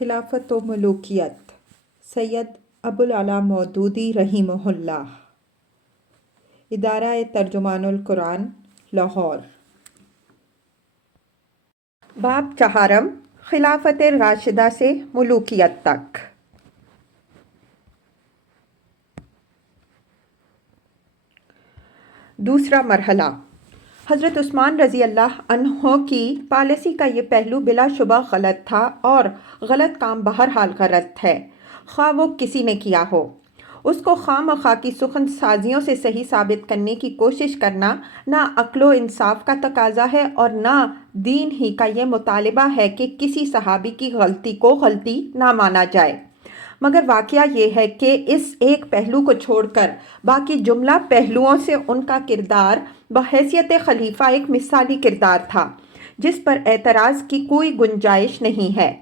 خلافت و ملوکیت سید ابوالعلا مودودی رحمہ اللہ، ادارہ ترجمان القرآن، لاہور۔ باب چہارم، خلافت راشدہ سے ملوکیت تک۔ دوسرا مرحلہ، حضرت عثمان رضی اللہ عنہ کی پالیسی کا یہ پہلو بلا شبہ غلط تھا، اور غلط کام بہرحال غلط ہے، خواہ وہ کسی نے کیا ہو۔ اس کو خواہ مخواہ کی سخن سازیوں سے صحیح ثابت کرنے کی کوشش کرنا نہ عقل و انصاف کا تقاضا ہے اور نہ دین ہی کا یہ مطالبہ ہے کہ کسی صحابی کی غلطی کو غلطی نہ مانا جائے۔ مگر واقعہ یہ ہے کہ اس ایک پہلو کو چھوڑ کر باقی جملہ پہلوؤں سے ان کا کردار بحیثیت خلیفہ ایک مثالی کردار تھا، جس پر اعتراض کی کوئی گنجائش نہیں ہے۔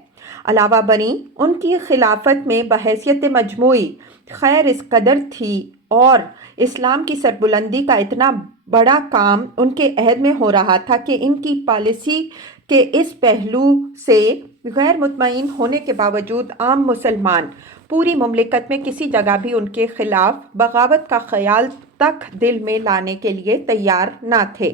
علاوہ بریں ان کی خلافت میں بحیثیت مجموعی خیر اس قدر تھی اور اسلام کی سربلندی کا اتنا بڑا کام ان کے عہد میں ہو رہا تھا کہ ان کی پالیسی کے اس پہلو سے غیر مطمئن ہونے کے باوجود عام مسلمان پوری مملکت میں کسی جگہ بھی ان کے خلاف بغاوت کا خیال تک دل میں لانے کے لیے تیار نہ تھے۔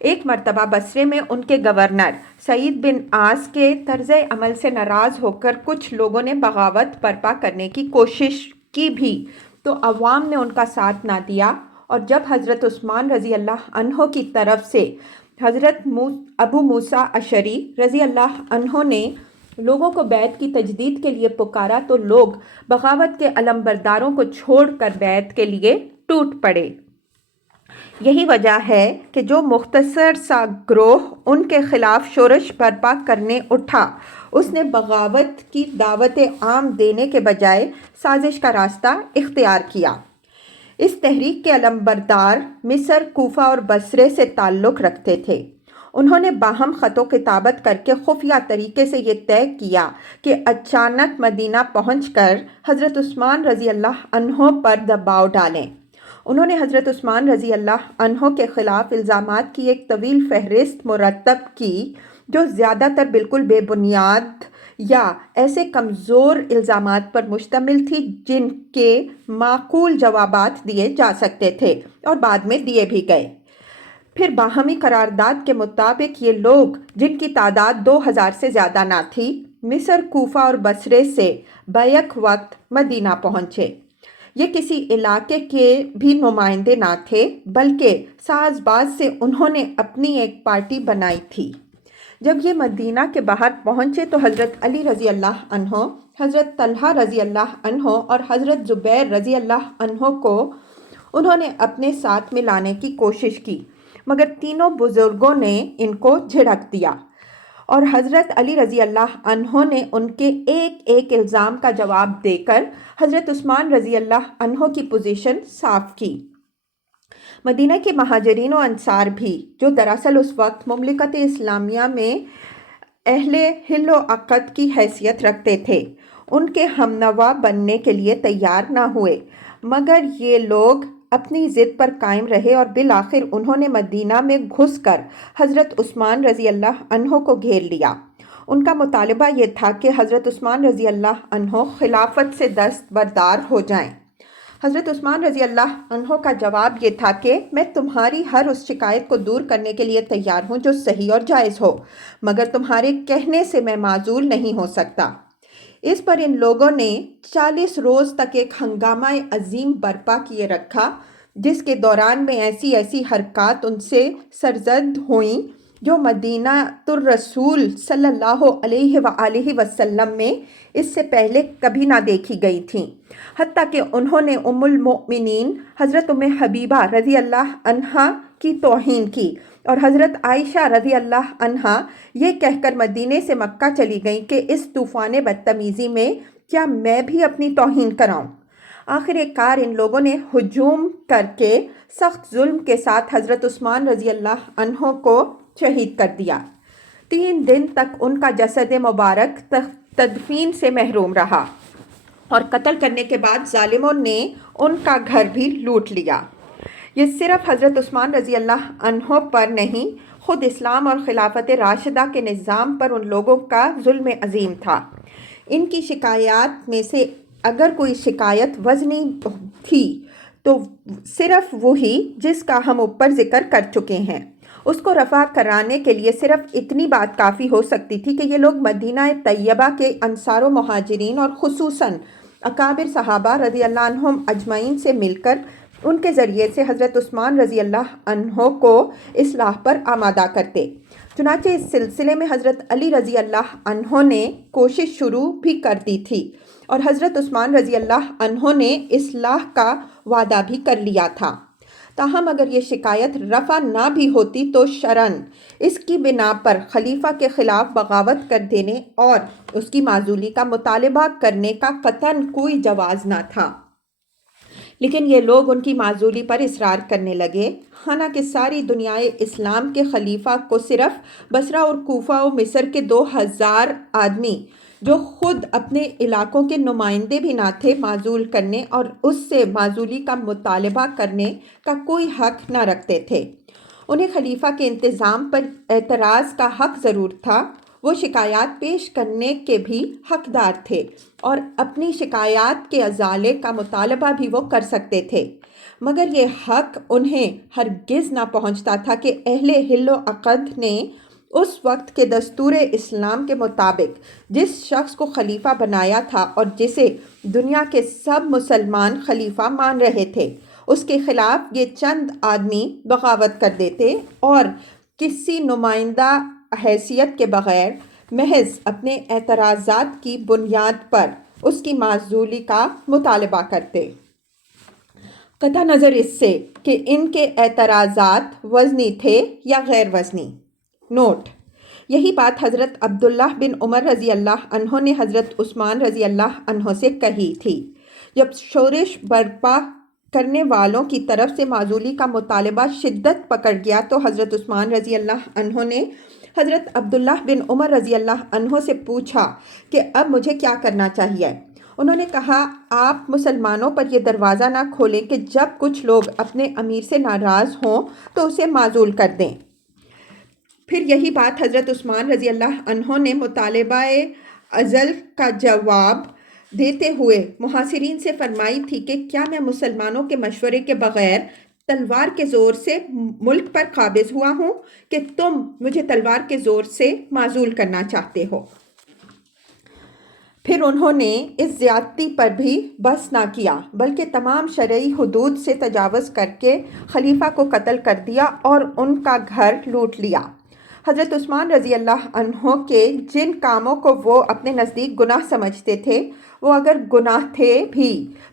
ایک مرتبہ بصرے میں ان کے گورنر سعید بن عاص کے طرز عمل سے ناراض ہو کر کچھ لوگوں نے بغاوت برپا کرنے کی کوشش کی بھی، تو عوام نے ان کا ساتھ نہ دیا، اور جب حضرت عثمان رضی اللہ عنہ کی طرف سے حضرت ابو موسیٰ اشعری رضی اللہ عنہ نے لوگوں کو بیعت کی تجدید کے لیے پکارا تو لوگ بغاوت کے علمبرداروں کو چھوڑ کر بیعت کے لیے ٹوٹ پڑے۔ یہی وجہ ہے کہ جو مختصر سا گروہ ان کے خلاف شورش برپا کرنے اٹھا، اس نے بغاوت کی دعوت عام دینے کے بجائے سازش کا راستہ اختیار کیا۔ اس تحریک کے علمبردار مصر، کوفہ اور بصرے سے تعلق رکھتے تھے۔ انہوں نے باہم خط و کتابت کر کے خفیہ طریقے سے یہ طے کیا کہ اچانک مدینہ پہنچ کر حضرت عثمان رضی اللہ عنہ پر دباؤ ڈالیں۔ انہوں نے حضرت عثمان رضی اللہ عنہ کے خلاف الزامات کی ایک طویل فہرست مرتب کی، جو زیادہ تر بالکل بے بنیاد یا ایسے کمزور الزامات پر مشتمل تھی جن کے معقول جوابات دیے جا سکتے تھے اور بعد میں دیے بھی گئے۔ پھر باہمی قرارداد کے مطابق یہ لوگ، جن کی تعداد 2000 سے زیادہ نہ تھی، مصر، کوفہ اور بصرے سے بیک وقت مدینہ پہنچے۔ یہ کسی علاقے کے بھی نمائندے نہ تھے، بلکہ ساز باز سے انہوں نے اپنی ایک پارٹی بنائی تھی۔ جب یہ مدینہ کے باہر پہنچے تو حضرت علی رضی اللہ عنہ، حضرت طلحہ رضی اللہ عنہ اور حضرت زبیر رضی اللہ عنہ کو انہوں نے اپنے ساتھ ملانے کی کوشش کی، مگر تینوں بزرگوں نے ان کو جھڑک دیا، اور حضرت علی رضی اللہ عنہ نے ان کے ایک ایک الزام کا جواب دے کر حضرت عثمان رضی اللہ عنہ کی پوزیشن صاف کی۔ مدینہ کے مہاجرین و انصار بھی، جو دراصل اس وقت مملکت اسلامیہ میں اہل حل و عقد کی حیثیت رکھتے تھے، ان کے ہمنوا بننے کے لیے تیار نہ ہوئے، مگر یہ لوگ اپنی ضد پر قائم رہے اور بالآخر انہوں نے مدینہ میں گھس کر حضرت عثمان رضی اللہ عنہ کو گھیر لیا۔ ان کا مطالبہ یہ تھا کہ حضرت عثمان رضی اللہ عنہ خلافت سے دستبردار ہو جائیں۔ حضرت عثمان رضی اللہ عنہ کا جواب یہ تھا کہ میں تمہاری ہر اس شکایت کو دور کرنے کے لیے تیار ہوں جو صحیح اور جائز ہو، مگر تمہارے کہنے سے میں معزول نہیں ہو سکتا۔ اس پر ان لوگوں نے 40 روز تک ایک ہنگامہ عظیم برپا کیے رکھا، جس کے دوران میں ایسی ایسی حرکات ان سے سرزد ہوئیں جو مدینہ الرسول صلی اللہ علیہ وآلہ وسلم میں اس سے پہلے کبھی نہ دیکھی گئی تھیں، حتیٰ کہ انہوں نے ام المؤمنین حضرت ام حبیبہ رضی اللہ عنہا کی توہین کی، اور حضرت عائشہ رضی اللہ عنہا یہ کہہ کر مدینے سے مکہ چلی گئیں کہ اس طوفان بدتمیزی میں کیا میں بھی اپنی توہین کراؤں۔ آخر کار ان لوگوں نے ہجوم کر کے سخت ظلم کے ساتھ حضرت عثمان رضی اللہ عنہ کو شہید کر دیا۔ 3 دن تک ان کا جسد مبارک تدفین سے محروم رہا، اور قتل کرنے کے بعد ظالموں نے ان کا گھر بھی لوٹ لیا۔ یہ صرف حضرت عثمان رضی اللہ عنہ پر نہیں، خود اسلام اور خلافت راشدہ کے نظام پر ان لوگوں کا ظلم عظیم تھا۔ ان کی شکایات میں سے اگر کوئی شکایت وزنی تھی تو صرف وہی جس کا ہم اوپر ذکر کر چکے ہیں، اس کو رفع کرانے کے لیے صرف اتنی بات کافی ہو سکتی تھی کہ یہ لوگ مدینہ طیبہ کے انصار و مہاجرین اور خصوصاً اکابر صحابہ رضی اللہ عنہم اجمعین سے مل کر ان کے ذریعے سے حضرت عثمان رضی اللہ عنہ کو اصلاح پر آمادہ کرتے۔ چنانچہ اس سلسلے میں حضرت علی رضی اللہ عنہ نے کوشش شروع بھی کر دی تھی اور حضرت عثمان رضی اللہ عنہ نے اصلاح کا وعدہ بھی کر لیا تھا۔ تاہم اگر یہ شکایت رفع نہ بھی ہوتی تو شرعاً اس کی بنا پر خلیفہ کے خلاف بغاوت کر دینے اور اس کی معزولی کا مطالبہ کرنے کا قطعاً کوئی جواز نہ تھا، لیکن یہ لوگ ان کی معزولی پر اصرار کرنے لگے، حالانکہ ساری دنیائے اسلام کے خلیفہ کو صرف بصرہ اور کوفہ و مصر کے 2000 آدمی جو خود اپنے علاقوں کے نمائندے بھی نہ تھے معزول کرنے اور اس سے معزولی کا مطالبہ کرنے کا کوئی حق نہ رکھتے تھے۔ انہیں خلیفہ کے انتظام پر اعتراض کا حق ضرور تھا، وہ شکایات پیش کرنے کے بھی حقدار تھے اور اپنی شکایات کے ازالے کا مطالبہ بھی وہ کر سکتے تھے، مگر یہ حق انہیں ہرگز نہ پہنچتا تھا کہ اہل حل و عقد نے اس وقت کے دستور اسلام کے مطابق جس شخص کو خلیفہ بنایا تھا اور جسے دنیا کے سب مسلمان خلیفہ مان رہے تھے، اس کے خلاف یہ چند آدمی بغاوت کر دیتے اور کسی نمائندہ حیثیت کے بغیر محض اپنے اعتراضات کی بنیاد پر اس کی معزولی کا مطالبہ کرتے، قطع نظر اس سے کہ ان کے اعتراضات وزنی تھے یا غیر وزنی۔ نوٹ: یہی بات حضرت عبداللہ بن عمر رضی اللہ عنہ نے حضرت عثمان رضی اللہ عنہ سے کہی تھی۔ جب شورش برپا کرنے والوں کی طرف سے معزولی کا مطالبہ شدت پکڑ گیا تو حضرت عثمان رضی اللہ عنہ نے حضرت عبداللہ بن عمر رضی اللہ عنہ سے پوچھا کہ اب مجھے کیا کرنا چاہیے؟ انہوں نے کہا، آپ مسلمانوں پر یہ دروازہ نہ کھولیں کہ جب کچھ لوگ اپنے امیر سے ناراض ہوں تو اسے معزول کر دیں۔ پھر یہی بات حضرت عثمان رضی اللہ عنہ نے مطالبہ عزل کا جواب دیتے ہوئے محاصرین سے فرمائی تھی کہ کیا میں مسلمانوں کے مشورے کے بغیر تلوار کے زور سے ملک پر قابض ہوا ہوں کہ تم مجھے تلوار کے زور سے معزول کرنا چاہتے ہو؟ پھر انہوں نے اس زیادتی پر بھی بس نہ کیا بلکہ تمام شرعی حدود سے تجاوز کر کے خلیفہ کو قتل کر دیا اور ان کا گھر لوٹ لیا۔ حضرت عثمان رضی اللہ عنہ کے جن کاموں کو وہ اپنے نزدیک گناہ سمجھتے تھے، وہ اگر گناہ تھے بھی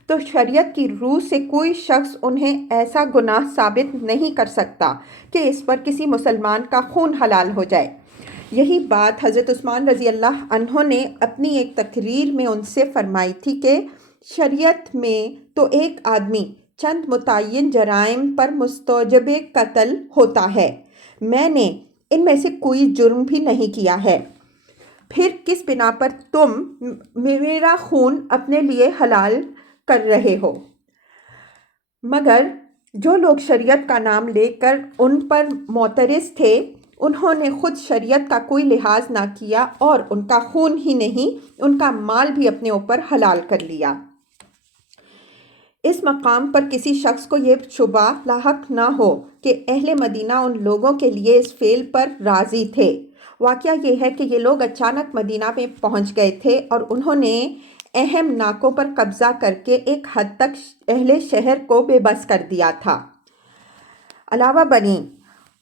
تو شریعت کی روح سے کوئی شخص انہیں ایسا گناہ ثابت نہیں کر سکتا کہ اس پر کسی مسلمان کا خون حلال ہو جائے۔ یہی بات حضرت عثمان رضی اللہ عنہ نے اپنی ایک تقریر میں ان سے فرمائی تھی کہ شریعت میں تو ایک آدمی چند متعین جرائم پر مستوجب قتل ہوتا ہے، میں نے ان میں سے کوئی جرم بھی نہیں کیا ہے، پھر کس بنا پر تم میرا خون اپنے لیے حلال کر رہے ہو؟ مگر جو لوگ شریعت کا نام لے کر ان پر معترض تھے، انہوں نے خود شریعت کا کوئی لحاظ نہ کیا اور ان کا خون ہی نہیں، ان کا مال بھی اپنے اوپر حلال کر لیا۔ اس مقام پر کسی شخص کو یہ شبہ لاحق نہ ہو کہ اہل مدینہ ان لوگوں کے لیے اس فعل پر راضی تھے۔ واقعہ یہ ہے کہ یہ لوگ اچانک مدینہ میں پہنچ گئے تھے اور انہوں نے اہم ناکوں پر قبضہ کر کے ایک حد تک اہل شہر کو بے بس کر دیا تھا۔ علاوہ بنی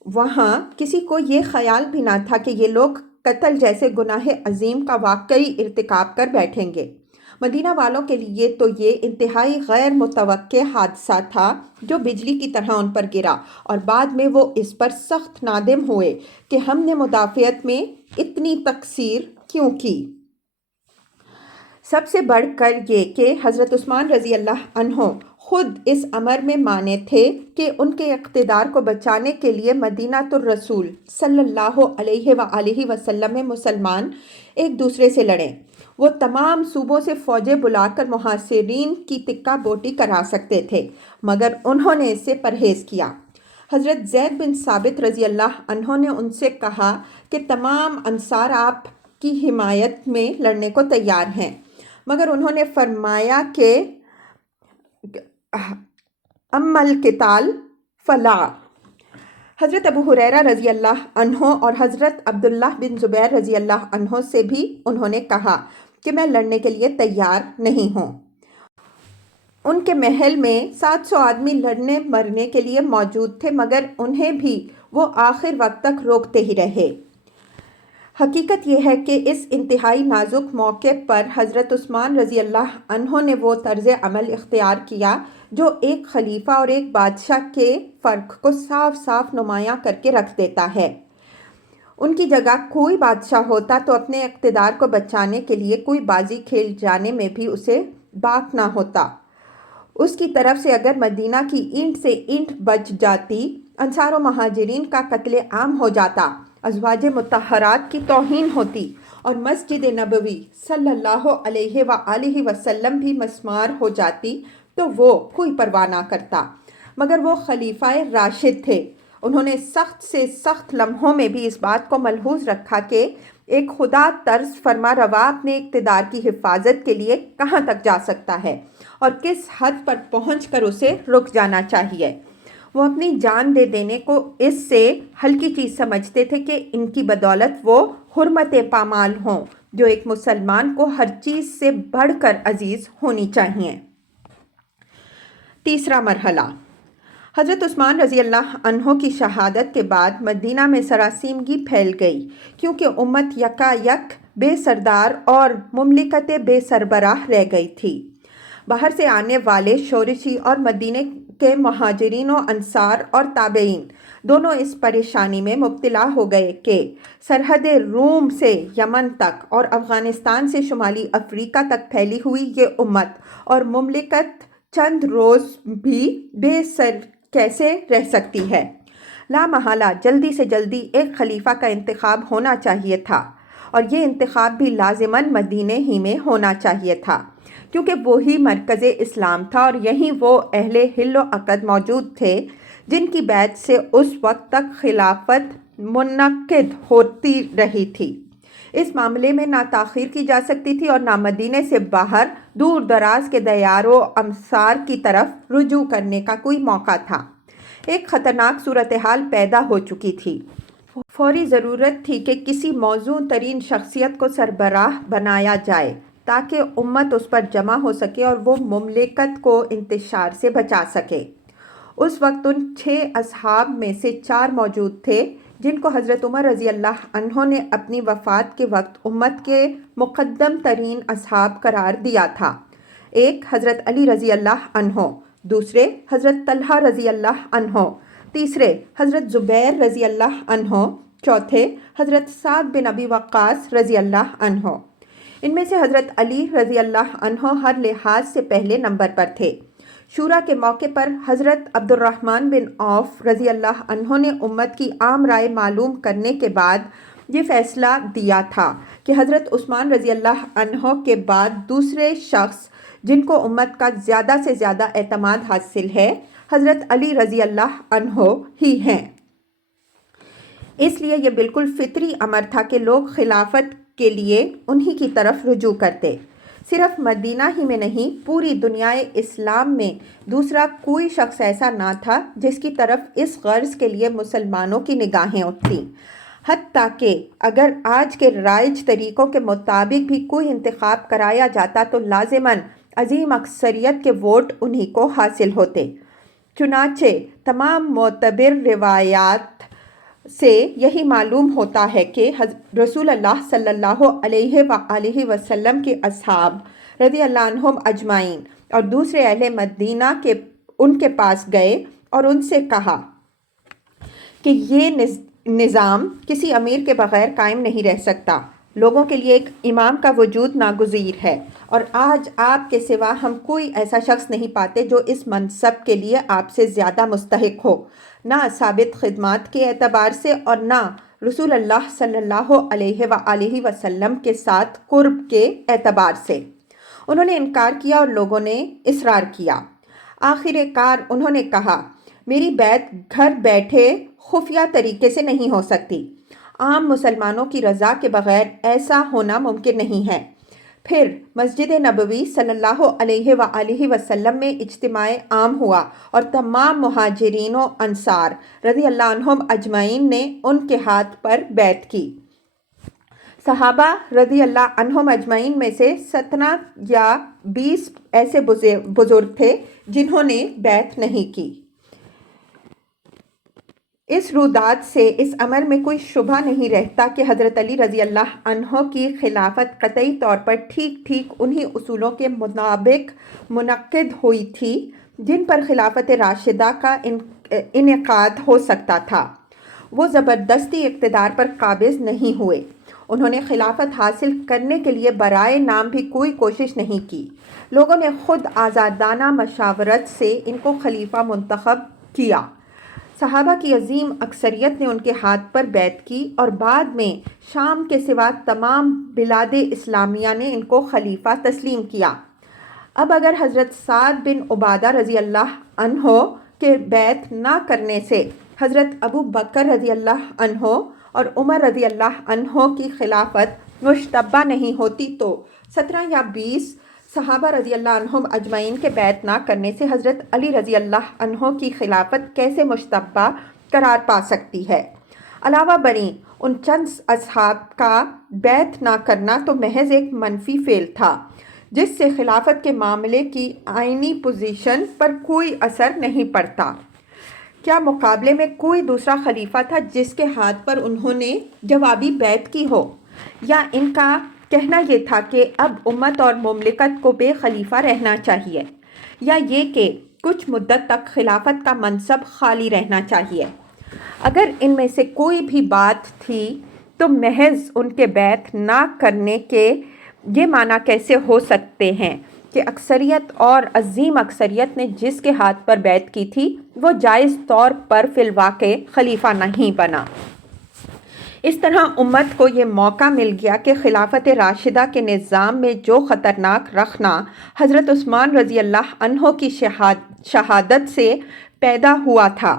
وہاں کسی کو یہ خیال بھی نہ تھا کہ یہ لوگ قتل جیسے گناہ عظیم کا واقعی ارتکاب کر بیٹھیں گے۔ مدینہ والوں کے لیے تو یہ انتہائی غیر متوقع حادثہ تھا جو بجلی کی طرح ان پر گرا، اور بعد میں وہ اس پر سخت نادم ہوئے کہ ہم نے مدافعت میں اتنی تقصیر کیوں کی۔ سب سے بڑھ کر یہ کہ حضرت عثمان رضی اللہ عنہ خود اس امر میں مانے تھے کہ ان کے اقتدار کو بچانے کے لیے مدینۃ الرسول صلی اللہ علیہ وآلہ وسلم میں مسلمان ایک دوسرے سے لڑیں۔ وہ تمام صوبوں سے فوجیں بلا کر محاصرین کی تکہ بوٹی کرا سکتے تھے، مگر انہوں نے اس سے پرہیز کیا۔ حضرت زید بن ثابت رضی اللہ عنہ نے ان سے کہا کہ تمام انصار آپ کی حمایت میں لڑنے کو تیار ہیں، مگر انہوں نے فرمایا کہ اما القتال فلا۔ حضرت ابو ہریرہ رضی اللہ عنہ اور حضرت عبداللہ بن زبیر رضی اللہ عنہ سے بھی انہوں نے کہا کہ میں لڑنے کے لیے تیار نہیں ہوں۔ ان کے محل میں 700 آدمی لڑنے مرنے کے لیے موجود تھے، مگر انہیں بھی وہ آخر وقت تک روکتے ہی رہے۔ حقیقت یہ ہے کہ اس انتہائی نازک موقع پر حضرت عثمان رضی اللہ عنہ نے وہ طرز عمل اختیار کیا جو ایک خلیفہ اور ایک بادشاہ کے فرق کو صاف صاف نمایاں کر کے رکھ دیتا ہے۔ ان کی جگہ کوئی بادشاہ ہوتا تو اپنے اقتدار کو بچانے کے لیے کوئی بازی کھیل جانے میں بھی اسے باک نہ ہوتا۔ اس کی طرف سے اگر مدینہ کی اینٹ سے اینٹ بچ جاتی، انصار و مہاجرین کا قتل عام ہو جاتا، ازواج مطہرات کی توہین ہوتی اور مسجد نبوی صلی اللہ علیہ وآلہ وسلم بھی مسمار ہو جاتی تو وہ کوئی پرواہ نہ کرتا۔ مگر وہ خلیفہ راشد تھے، انہوں نے سخت سے سخت لمحوں میں بھی اس بات کو ملحوظ رکھا کہ ایک خدا طرز فرما روا اپنے اقتدار کی حفاظت کے لیے کہاں تک جا سکتا ہے اور کس حد پر پہنچ کر اسے رک جانا چاہیے۔ وہ اپنی جان دے دینے کو اس سے ہلکی چیز سمجھتے تھے کہ ان کی بدولت وہ حرمت پامال ہوں جو ایک مسلمان کو ہر چیز سے بڑھ کر عزیز ہونی چاہیے۔ تیسرا مرحلہ، حضرت عثمان رضی اللہ عنہ کی شہادت کے بعد مدینہ میں سراسیمگی پھیل گئی، کیونکہ امت یکا یک بے سردار اور مملکت بے سربراہ رہ گئی تھی۔ باہر سے آنے والے شورشی اور مدینہ کے مہاجرین و انصار اور تابعین دونوں اس پریشانی میں مبتلا ہو گئے کہ سرحد روم سے یمن تک اور افغانستان سے شمالی افریقہ تک پھیلی ہوئی یہ امت اور مملکت چند روز بھی بے سر کیسے رہ سکتی ہے۔ لا محالہ جلدی سے جلدی ایک خلیفہ کا انتخاب ہونا چاہیے تھا، اور یہ انتخاب بھی لازماً مدینہ ہی میں ہونا چاہیے تھا، کیونکہ وہی مرکز اسلام تھا اور یہیں وہ اہل حل و عقد موجود تھے جن کی بیعت سے اس وقت تک خلافت منعقد ہوتی رہی تھی۔ اس معاملے میں نہ تاخیر کی جا سکتی تھی اور نہ مدینہ سے باہر دور دراز کے دیار و امصار کی طرف رجوع کرنے کا کوئی موقع تھا۔ ایک خطرناک صورتحال پیدا ہو چکی تھی۔ فوری ضرورت تھی کہ کسی موزوں ترین شخصیت کو سربراہ بنایا جائے تاکہ امت اس پر جمع ہو سکے اور وہ مملکت کو انتشار سے بچا سکے۔ اس وقت ان 6 اصحاب میں سے 4 موجود تھے جن کو حضرت عمر رضی اللہ عنہ نے اپنی وفات کے وقت امت کے مقدم ترین اصحاب قرار دیا تھا۔ ایک حضرت علی رضی اللہ عنہ، دوسرے حضرت طلحہ رضی اللہ عنہ، تیسرے حضرت زبیر رضی اللہ عنہ، چوتھے حضرت سعد بن ابی وقاص رضی اللہ عنہ۔ ان میں سے حضرت علی رضی اللہ عنہ ہر لحاظ سے پہلے نمبر پر تھے۔ شورا کے موقع پر حضرت عبد الرحمن بن عوف رضی اللہ عنہ نے امت کی عام رائے معلوم کرنے کے بعد یہ فیصلہ دیا تھا کہ حضرت عثمان رضی اللہ عنہ کے بعد دوسرے شخص جن کو امت کا زیادہ سے زیادہ اعتماد حاصل ہے حضرت علی رضی اللہ عنہ ہی ہیں۔ اس لیے یہ بالکل فطری امر تھا کہ لوگ خلافت کے لیے انہی کی طرف رجوع کرتے۔ صرف مدینہ ہی میں نہیں، پوری دنیا اسلام میں دوسرا کوئی شخص ایسا نہ تھا جس کی طرف اس غرض کے لیے مسلمانوں کی نگاہیں اٹھتیں۔ حتیٰ کہ اگر آج کے رائج طریقوں کے مطابق بھی کوئی انتخاب کرایا جاتا تو لازماً عظیم اکثریت کے ووٹ انہی کو حاصل ہوتے۔ چنانچہ تمام معتبر روایات سے یہی معلوم ہوتا ہے کہ رسول اللہ صلی اللہ علیہ وآلہ وسلم کے اصحاب رضی اللہ عنہم اجمعین اور دوسرے اہل مدینہ کے ان کے پاس گئے اور ان سے کہا کہ یہ نظام کسی امیر کے بغیر قائم نہیں رہ سکتا۔ لوگوں کے لیے ایک امام کا وجود ناگزیر ہے، اور آج آپ کے سوا ہم کوئی ایسا شخص نہیں پاتے جو اس منصب کے لیے آپ سے زیادہ مستحق ہو، نہ ثابت خدمات کے اعتبار سے اور نہ رسول اللہ صلی اللہ علیہ وآلہ وسلم کے ساتھ قرب کے اعتبار سے۔ انہوں نے انکار کیا اور لوگوں نے اصرار کیا۔ آخر کار انہوں نے کہا، میری بیعت گھر بیٹھے خفیہ طریقے سے نہیں ہو سکتی۔ عام مسلمانوں کی رضا کے بغیر ایسا ہونا ممکن نہیں ہے۔ پھر مسجد نبوی صلی اللہ علیہ وآلہ وسلم میں اجتماع عام ہوا اور تمام مہاجرین و انصار رضی اللہ عنہم اجمعین نے ان کے ہاتھ پر بیعت کی۔ صحابہ رضی اللہ عنہم اجمعین میں سے 17 یا 20 ایسے بزرگ تھے جنہوں نے بیعت نہیں کی۔ اس رودات سے اس امر میں کوئی شبہ نہیں رہتا کہ حضرت علی رضی اللہ عنہ کی خلافت قطعی طور پر ٹھیک انہی اصولوں کے مطابق منعقد ہوئی تھی جن پر خلافت راشدہ کا انعقاد ہو سکتا تھا۔ وہ زبردستی اقتدار پر قابض نہیں ہوئے۔ انہوں نے خلافت حاصل کرنے کے لیے برائے نام بھی کوئی کوشش نہیں کی۔ لوگوں نے خود آزادانہ مشاورت سے ان کو خلیفہ منتخب کیا۔ صحابہ کی عظیم اکثریت نے ان کے ہاتھ پر بیعت کی اور بعد میں شام کے سوا تمام بلاد اسلامیہ نے ان کو خلیفہ تسلیم کیا۔ اب اگر حضرت سعد بن عبادہ رضی اللہ عنہ کے بیعت نہ کرنے سے حضرت ابو بکر رضی اللہ عنہ اور عمر رضی اللہ عنہ کی خلافت مشتبہ نہیں ہوتی تو 17 یا 20 صحابہ رضی اللہ عنہم اجمعین کے بیعت نہ کرنے سے حضرت علی رضی اللہ عنہ کی خلافت کیسے مشتبہ قرار پا سکتی ہے؟ علاوہ بریں ان چند اصحاب کا بیعت نہ کرنا تو محض ایک منفی فعل تھا جس سے خلافت کے معاملے کی آئینی پوزیشن پر کوئی اثر نہیں پڑتا۔ کیا مقابلے میں کوئی دوسرا خلیفہ تھا جس کے ہاتھ پر انہوں نے جوابی بیعت کی ہو؟ یا ان کا کہنا یہ تھا کہ اب امت اور مملکت کو بے خلیفہ رہنا چاہیے، یا یہ کہ کچھ مدت تک خلافت کا منصب خالی رہنا چاہیے؟ اگر ان میں سے کوئی بھی بات تھی تو محض ان کے بیعت نہ کرنے کے یہ معنی کیسے ہو سکتے ہیں کہ اکثریت اور عظیم اکثریت نے جس کے ہاتھ پر بیعت کی تھی وہ جائز طور پر فی الواقع خلیفہ نہیں بنا۔ اس طرح امت کو یہ موقع مل گیا کہ خلافت راشدہ کے نظام میں جو خطرناک رخنہ حضرت عثمان رضی اللہ عنہ کی شہادت سے پیدا ہوا تھا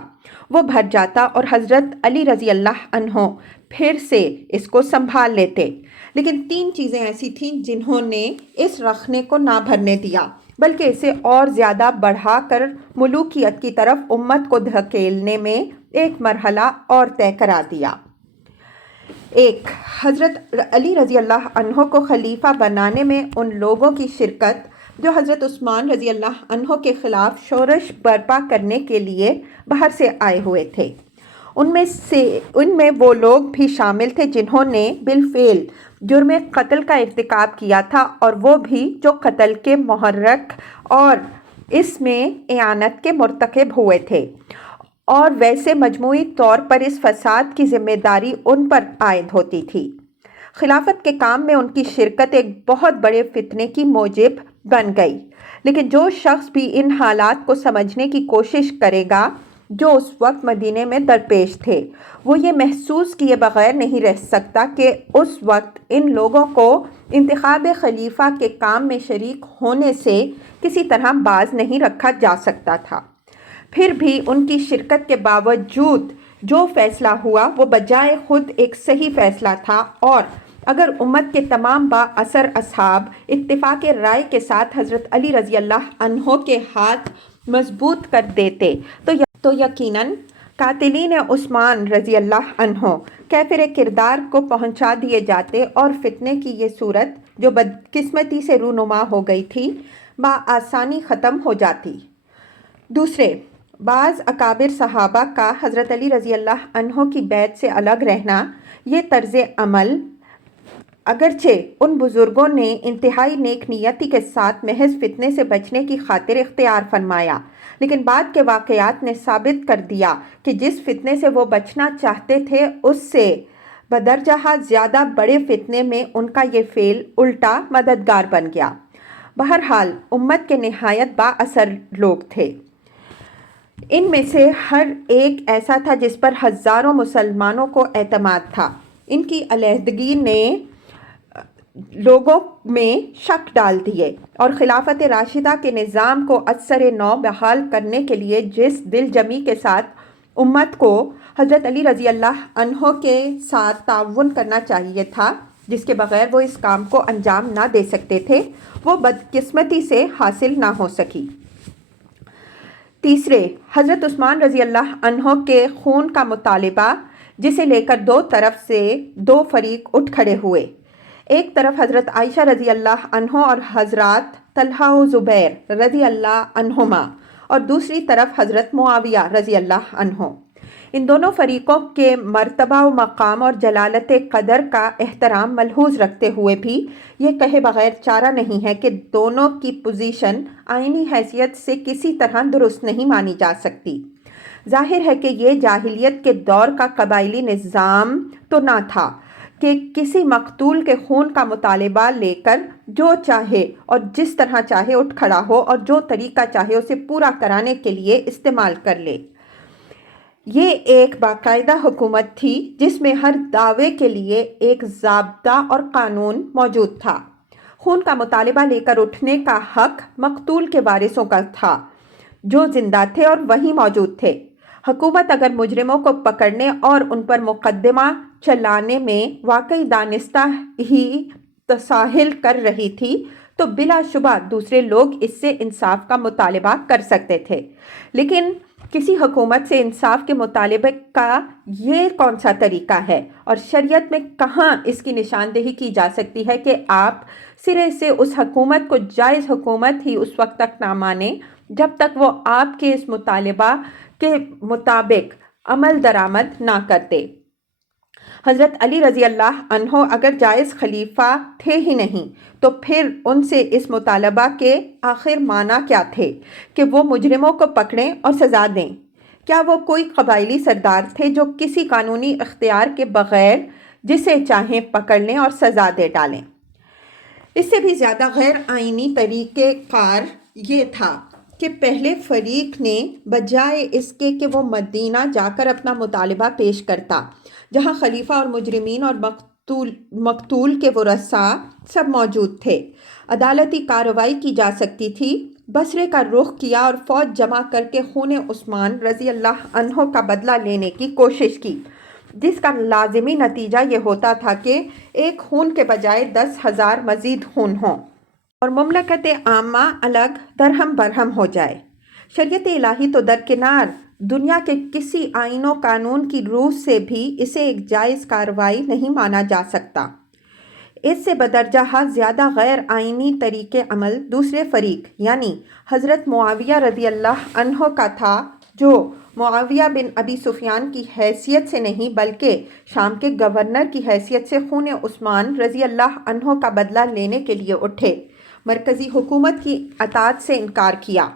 وہ بھر جاتا اور حضرت علی رضی اللہ عنہ پھر سے اس کو سنبھال لیتے۔ لیکن 3 چیزیں ایسی تھیں جنہوں نے اس رخنے کو نہ بھرنے دیا بلکہ اسے اور زیادہ بڑھا کر ملوکیت کی طرف امت کو دھکیلنے میں ایک مرحلہ اور طے کرا دیا۔ 1. حضرت علی رضی اللہ عنہ کو خلیفہ بنانے میں ان لوگوں کی شرکت جو حضرت عثمان رضی اللہ عنہ کے خلاف شورش برپا کرنے کے لیے باہر سے آئے ہوئے تھے۔ ان میں وہ لوگ بھی شامل تھے جنہوں نے بالفعل جرم قتل کا ارتکاب کیا تھا اور وہ بھی جو قتل کے محرک اور اس میں اعانت کے مرتکب ہوئے تھے، اور ویسے مجموعی طور پر اس فساد کی ذمہ داری ان پر عائد ہوتی تھی۔ خلافت کے کام میں ان کی شرکت ایک بہت بڑے فتنے کی موجب بن گئی، لیکن جو شخص بھی ان حالات کو سمجھنے کی کوشش کرے گا جو اس وقت مدینے میں درپیش تھے وہ یہ محسوس کیے بغیر نہیں رہ سکتا کہ اس وقت ان لوگوں کو انتخاب خلیفہ کے کام میں شریک ہونے سے کسی طرح باز نہیں رکھا جا سکتا تھا۔ پھر بھی ان کی شرکت کے باوجود جو فیصلہ ہوا وہ بجائے خود ایک صحیح فیصلہ تھا، اور اگر امت کے تمام با اثر اصحاب اتفاق رائے کے ساتھ حضرت علی رضی اللہ عنہ کے ہاتھ مضبوط کر دیتے تو یقیناً قاتلین عثمان رضی اللہ عنہ کافر کردار کو پہنچا دیے جاتے اور فتنے کی یہ صورت جو بدقسمتی سے رونما ہو گئی تھی بآسانی ختم ہو جاتی۔ دوسرے، بعض اکابر صحابہ کا حضرت علی رضی اللہ عنہ کی بیعت سے الگ رہنا، یہ طرز عمل اگرچہ ان بزرگوں نے انتہائی نیک نیتی کے ساتھ محض فتنے سے بچنے کی خاطر اختیار فرمایا، لیکن بعد کے واقعات نے ثابت کر دیا کہ جس فتنے سے وہ بچنا چاہتے تھے اس سے بدرجہ زیادہ بڑے فتنے میں ان کا یہ فعل الٹا مددگار بن گیا۔ بہرحال امت کے نہایت با اثر لوگ تھے۔ ان میں سے ہر ایک ایسا تھا جس پر ہزاروں مسلمانوں کو اعتماد تھا۔ ان کی علیحدگی نے لوگوں میں شک ڈال دیے اور خلافت راشدہ کے نظام کو ازسر نو بحال کرنے کے لیے جس دل جمی کے ساتھ امت کو حضرت علی رضی اللہ عنہ کے ساتھ تعاون کرنا چاہیے تھا، جس کے بغیر وہ اس کام کو انجام نہ دے سکتے تھے، وہ بدقسمتی سے حاصل نہ ہو سکی۔ تیسرے، حضرت عثمان رضی اللہ عنہ کے خون کا مطالبہ، جسے لے کر دو طرف سے دو فریق اٹھ کھڑے ہوئے۔ ایک طرف حضرت عائشہ رضی اللہ عنہ اور حضرات طلحہ و زبیر رضی اللہ عنہما، اور دوسری طرف حضرت معاویہ رضی اللہ عنہ۔ ان دونوں فریقوں کے مرتبہ و مقام اور جلالت قدر کا احترام ملحوظ رکھتے ہوئے بھی یہ کہے بغیر چارہ نہیں ہے کہ دونوں کی پوزیشن آئینی حیثیت سے کسی طرح درست نہیں مانی جا سکتی۔ ظاہر ہے کہ یہ جاہلیت کے دور کا قبائلی نظام تو نہ تھا کہ کسی مقتول کے خون کا مطالبہ لے کر جو چاہے اور جس طرح چاہے اٹھ کھڑا ہو اور جو طریقہ چاہے اسے پورا کرانے کے لیے استعمال کر لے۔ یہ ایک باقاعدہ حکومت تھی جس میں ہر دعوے کے لیے ایک ضابطہ اور قانون موجود تھا۔ خون کا مطالبہ لے کر اٹھنے کا حق مقتول کے وارثوں کا تھا، جو زندہ تھے اور وہیں موجود تھے۔ حکومت اگر مجرموں کو پکڑنے اور ان پر مقدمہ چلانے میں واقعی دانستہ ہی تساہل کر رہی تھی تو بلا شبہ دوسرے لوگ اس سے انصاف کا مطالبہ کر سکتے تھے، لیکن کسی حکومت سے انصاف کے مطالبے کا یہ کون سا طریقہ ہے، اور شریعت میں کہاں اس کی نشاندہی کی جا سکتی ہے کہ آپ سرے سے اس حکومت کو جائز حکومت ہی اس وقت تک نہ مانیں جب تک وہ آپ کے اس مطالبہ کے مطابق عمل درآمد نہ کرتے۔ حضرت علی رضی اللہ عنہ اگر جائز خلیفہ تھے ہی نہیں تو پھر ان سے اس مطالبہ کے آخر معنی کیا تھے کہ وہ مجرموں کو پکڑیں اور سزا دیں؟ کیا وہ کوئی قبائلی سردار تھے جو کسی قانونی اختیار کے بغیر جسے چاہیں پکڑ لیں اور سزا دے ڈالیں؟ اس سے بھی زیادہ غیر آئینی طریقہ کار یہ تھا کہ پہلے فریق نے بجائے اس کے کہ وہ مدینہ جا کر اپنا مطالبہ پیش کرتا، جہاں خلیفہ اور مجرمین اور مقتول کے ورثاء سب موجود تھے، عدالتی کارروائی کی جا سکتی تھی، بصرے کا رخ کیا اور فوج جمع کر کے خون عثمان رضی اللہ عنہ کا بدلہ لینے کی کوشش کی، جس کا لازمی نتیجہ یہ ہوتا تھا کہ ایک خون کے بجائے 10,000 مزید خون ہوں اور مملکت عامہ الگ درہم برہم ہو جائے۔ شریعت الہی تو درکنار دنیا کے کسی آئین و قانون کی روح سے بھی اسے ایک جائز کارروائی نہیں مانا جا سکتا۔ اس سے بدرجہ زیادہ غیر آئینی طریق عمل دوسرے فریق یعنی حضرت معاویہ رضی اللہ عنہ کا تھا، جو معاویہ بن ابی سفیان کی حیثیت سے نہیں بلکہ شام کے گورنر کی حیثیت سے خون عثمان رضی اللہ عنہ کا بدلہ لینے کے لیے اٹھے، مرکزی حکومت کی اطاعت سے انکار کیا،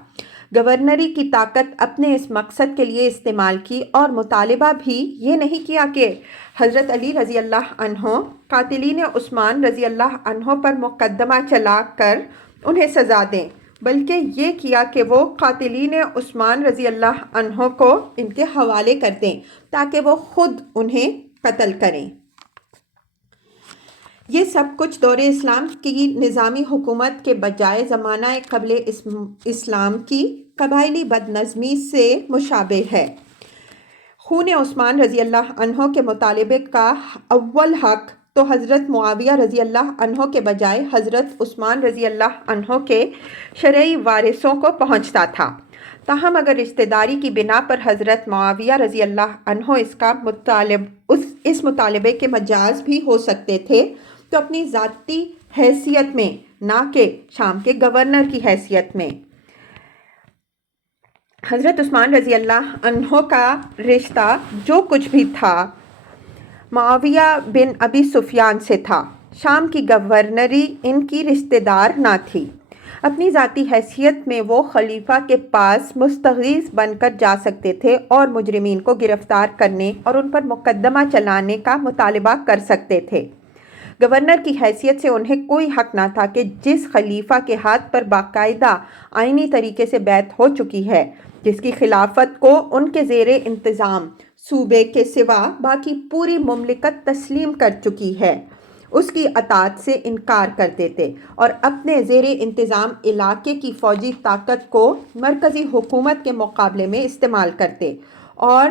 گورنری کی طاقت اپنے اس مقصد کے لیے استعمال کی، اور مطالبہ بھی یہ نہیں کیا کہ حضرت علی رضی اللہ عنہ قاتلین عثمان رضی اللہ عنہ پر مقدمہ چلا کر انہیں سزا دیں، بلکہ یہ کیا کہ وہ قاتلین عثمان رضی اللہ عنہ کو ان کے حوالے کر دیں تاکہ وہ خود انہیں قتل کریں۔ یہ سب کچھ دور اسلام کی نظامی حکومت کے بجائے زمانہ قبل اسلام کی قبائلی بد نظمی سے مشابہ ہے۔ خون عثمان رضی اللہ عنہ کے مطالبے کا اول حق تو حضرت معاویہ رضی اللہ عنہ کے بجائے حضرت عثمان رضی اللہ عنہ کے شرعی وارثوں کو پہنچتا تھا، تاہم اگر رشتہ داری کی بنا پر حضرت معاویہ رضی اللہ عنہ اس مطالبے کے مجاز بھی ہو سکتے تھے تو اپنی ذاتی حیثیت میں، نہ کہ شام کے گورنر کی حیثیت میں۔ حضرت عثمان رضی اللہ عنہ کا رشتہ جو کچھ بھی تھا معاویہ بن ابی سفیان سے تھا، شام کی گورنری ان کی رشتہ دار نہ تھی۔ اپنی ذاتی حیثیت میں وہ خلیفہ کے پاس مستغیث بن کر جا سکتے تھے اور مجرمین کو گرفتار کرنے اور ان پر مقدمہ چلانے کا مطالبہ کر سکتے تھے۔ گورنر کی حیثیت سے انہیں کوئی حق نہ تھا کہ جس خلیفہ کے ہاتھ پر باقاعدہ آئینی طریقے سے بیعت ہو چکی ہے، جس کی خلافت کو ان کے زیر انتظام صوبے کے سوا باقی پوری مملکت تسلیم کر چکی ہے، اس کی اطاعت سے انکار کر دیتے اور اپنے زیر انتظام علاقے کی فوجی طاقت کو مرکزی حکومت کے مقابلے میں استعمال کرتے اور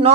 9